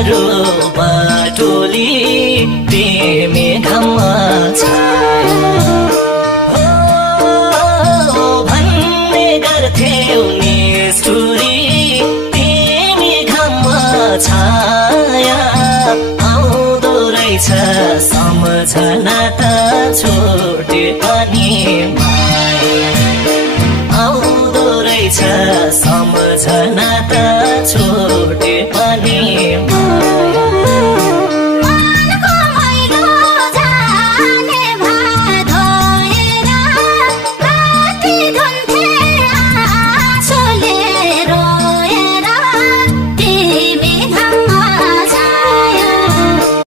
तिम्रो बाटोली तिमी घाममा छाया हो भन्ने गर्थ्यौ निष्ठुरी तिमी घाममा छाया आउँदो रहेछ सम्झना त छोटे पनि माया आउँदो रहेछ सम्झना त छोटे पनि